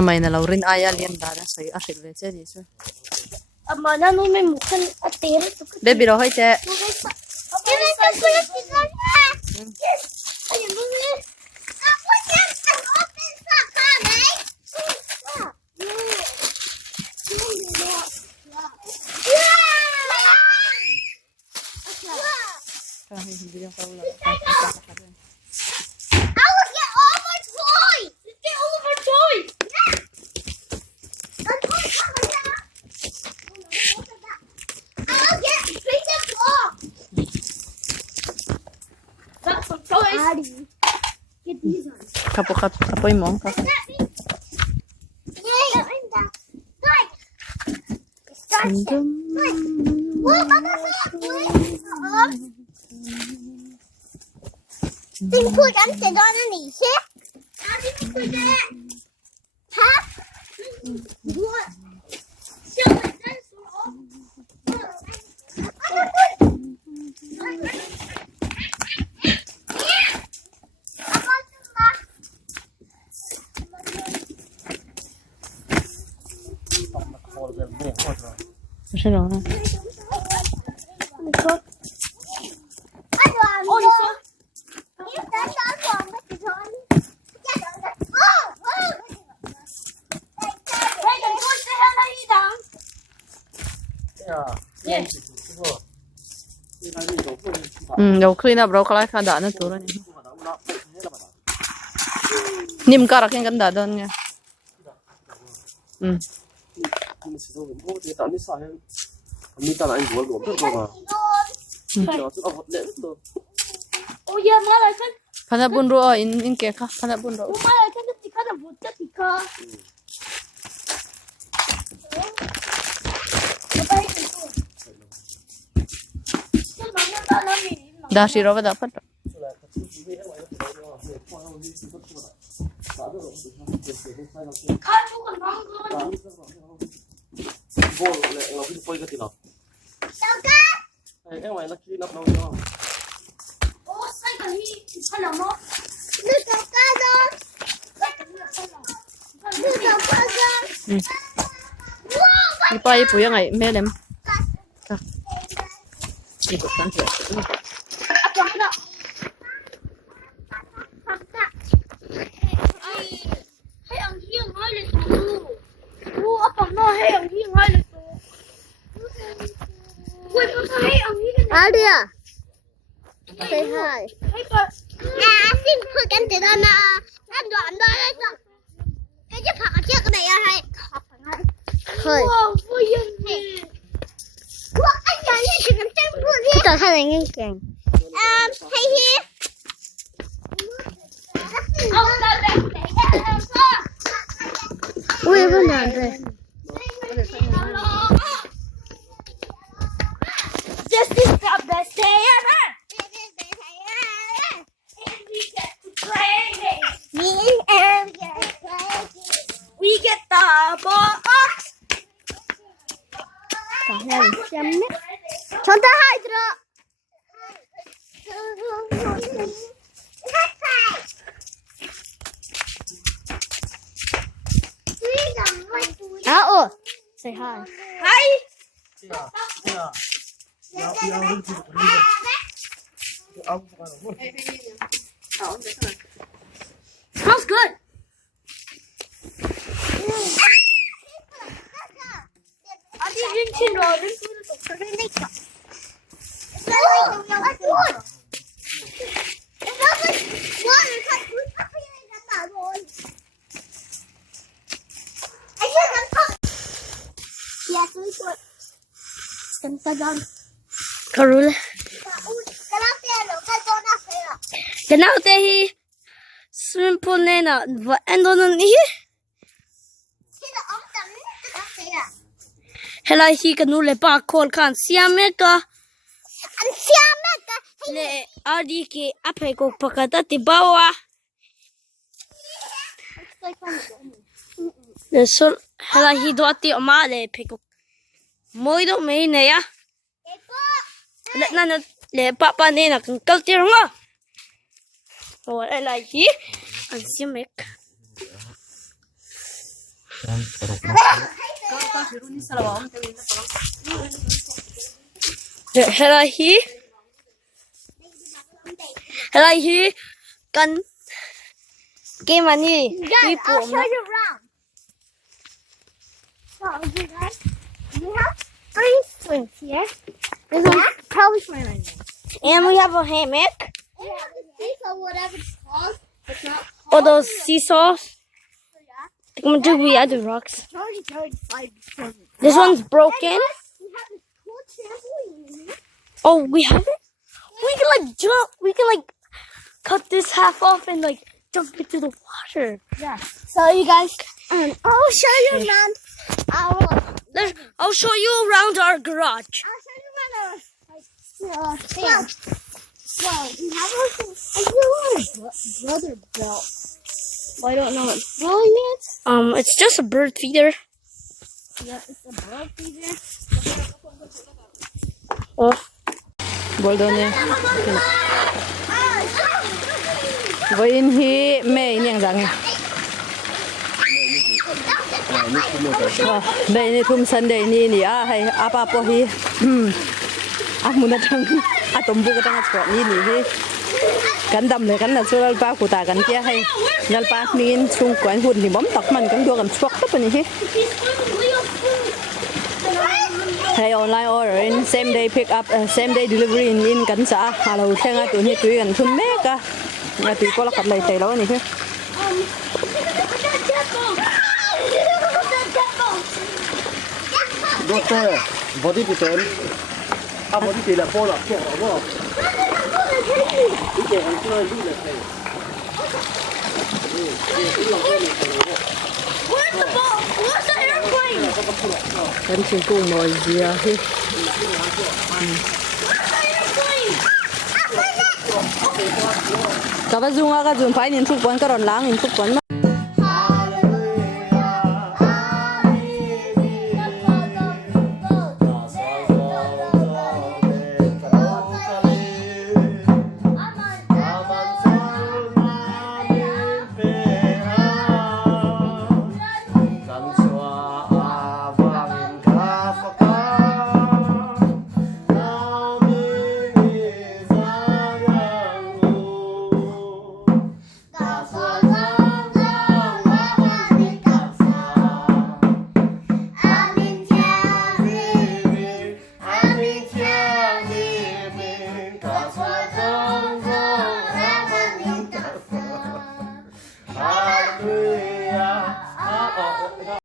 mày là lâu rin ai liền đã xây ở xịt về chơi gì chứ mà nó nuôi mình một con tiền baby rồi chơi kapoy mo ka Tin khui cắn sẽ đó nó nỉ xếp. Tin khui đây. Hả? Sao đó nè đâu clean up rồi kalau kada na tu ran nim karak yang kan dadon nya Pana bun ro in ke kha pana bun ro dah si ro dapat Ipa ipu yang ai melem ikut kan Adia. Say hi. Xin khui cắn sẽ đó nè. Anh đoạn đó đấy sao? Cái chiếc phật ở trước cái này hay. Thôi. Anh giờ như chỉ cần xem luôn đi. Tôi thấy là nghe kìa. Hay hi. Ui, con nào đây? Just stop the stairs. We get the box. Chúng ta hai rồi. Oh, say hi. Hi. Smells good. Karula. The now they swimming pool nena và anh đâu nên ý. Hello hi cái nụ lệ ba call can siam meka. Anh siam meka. Lệ adi cái áp hay cô pakata ti bawa. Lệ sol hello hi do ti oma lệ peko. Moi do mấy này á. Lệ na lệ papa nena kan kaltir nga. Rồi lại hi anh siam meka. Hela hi kan game ani Dad, I'll show you around. So, you guys, we have 3 swings here. There's a probably swing right now. and we have a hammock Yeah, the seesaw, whatever it's called. It's not or called. those seesaws. Yeah. Come do we other rocks. Charlie, 5. This one's broken. We have this cool trampoline in here. Oh, we have it. We can like jump. We can like cut this half off and like jump into the water. Yeah. So you guys, I'll show you around our. I'll show you around our garage. I'll show you around our stand. Well, we have a brother belt. Well, I don't know what it really means. It's just a bird feeder. Yeah, it's a bird feeder. Oh, well done. Với in hi mẹ nhàng rằng mẹ ni thum Sunday ni ni hay apa po hi muna chang atom bu ka tang chwa ni hi kan dam le kan na chural pa ku ta kan kia hay nal pa nin chung kwan hun ni bom tak man kan do kan chwak ta ni hi hay online order in same day pick up same day delivery in kan sa halo thenga tu ni tu kan thum me ka nga tu ko la kat lai tai lo ni hi Doctor, body bị body bị là po là po ở đó. Cái anh chơi đi là thầy. Where's the ball? Where's the airplane? kan ching ku noi zia hi ka ba zunga ka zun phai nin thuk pon ka ron lang in thuk pon